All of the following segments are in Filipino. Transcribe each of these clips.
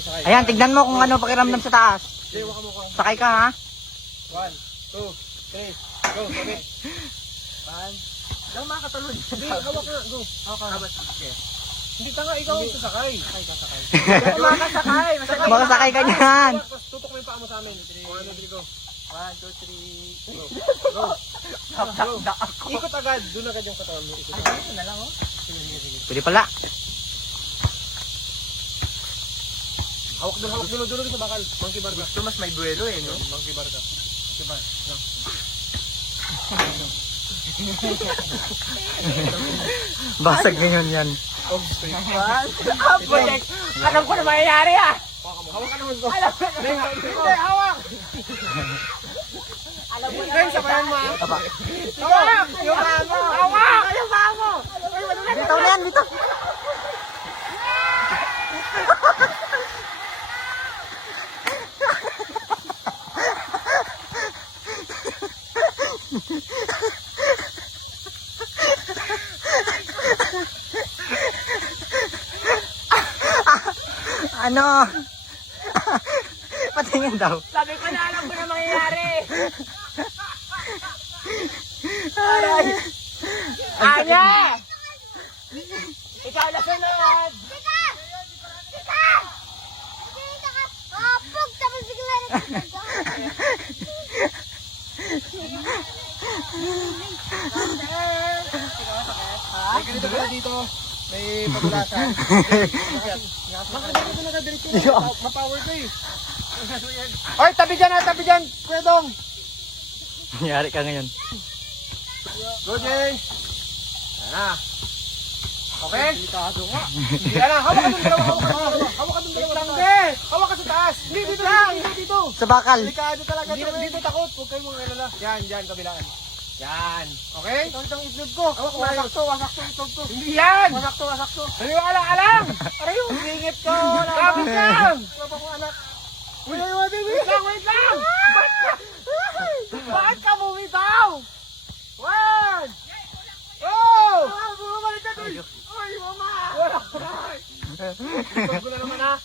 sakay. Ayan, tignan mo kung ano pakiramdam sa taas. Sige, waka mo ko. Sakay ka ha. 1, 2, 3, go, sabi. 1. Lang makatulog. Hindi, hawak na, go. Okay. Hindi ka nga, ikaw ang sasakay. Sakay. Makasakay. Makasakay ka niyan. Tutok mo yung paa mo sa amin. 1, 2, 3, go. 1, 2, 3, go. Go. Ikot agad. Doon agad yung katawan mo. Ikot agad. Na lang, oh. Sige. Pwede pala. Hawak doon sa bakal. Monkey bar ka. Gusto mas may buwelo eh, no? Monkey bar ka. Diba? No. Basag ngayon yan. Oh, straight. Alam ko na mangyayari ah. Hawak ka naman ko. Hindi, hawak! Alam mo Friend, sabayan mo ah. Aba. Hawak! Yung paa mo! Hawak! Yung paa mo! Bitaw na yan, bitaw. Ano? Patingin daw. Sabi ko na alam ko na mangyayari. Aray. Anya! Ikaw na sunod! Pag tapos bigla na May ganito pala dito. May pagulasan. Makakita na ka-diretso na. Mapower ka eh. Oy, tabi dyan, Kuya Dong. Nangyari ka ngayon. Go, Jay. Ayan na. Okay? Delikado nga. Ayan na, hawak ka dun dalawa. Hawak ka dun dalawa. Hawak ka sa taas. Hindi, dito lang. Hindi, dito. Sa bakal. Delikado talaga. Dito takot. Huwag kayong mga alala. Yan, kabilaan. Yan. Okay? Ito ang itlog ko. Hawak mo. Wasak to itlog ko. Hindi yan. Wasak to. Naniwala ka lang. Aray yung singit ko. Kapit lang. Wala ko anak. Wait lang. Bakit ka bumitaw? One. Oh! Bumalik ka doon. Ay, mama. Wala ko na. Itlog ko na naman ha.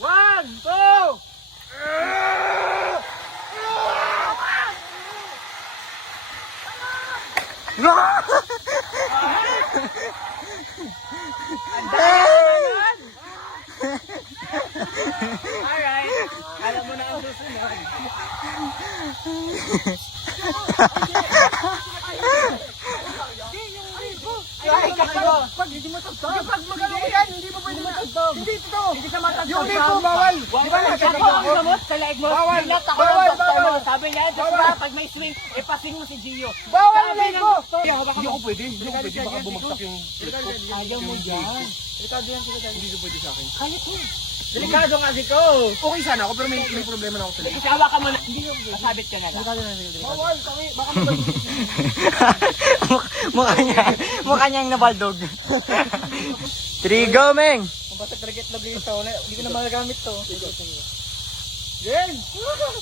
1, 2. Alright. Alam mo na ang susunod. Pag hindi mo tagtag. Pag magano mo yan, hindi mo pwede matagtag. Hindi ito. Hindi ka matagtag. Yung dito, bawal. Di ba Ako ang gamot sa leg mo. Bawal. Binat ako Bawal, ng doktor mo. bawal. Sabi niya, diba, pag may swing, ipasing mo si Gio. Bawal Sabi na ng ito. doktor, Hindi ako pwede. Baka bumagsak yung... ayaw mo yan. Delikado yan. Hindi ko pwede sa akin. Kaya ko. Delikado kasi ko. Okay sana ako pero may problema na ako sa leg. Isawa ka muna. Hindi yung masabit ka na lang. Bawal kami. Baka Mukha niyang nabaldog. 3 go, Meng! Kung basta target na blito, hindi ko na magagamit to. Game!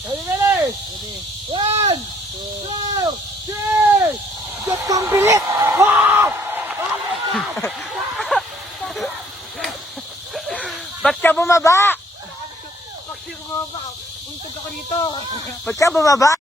Ready, ready! 1, 2, 3! Diyos kong bilis! Wow! Ba't ka bumaba? Pag bumaba, puntag ako dito. Ba't ka bumaba?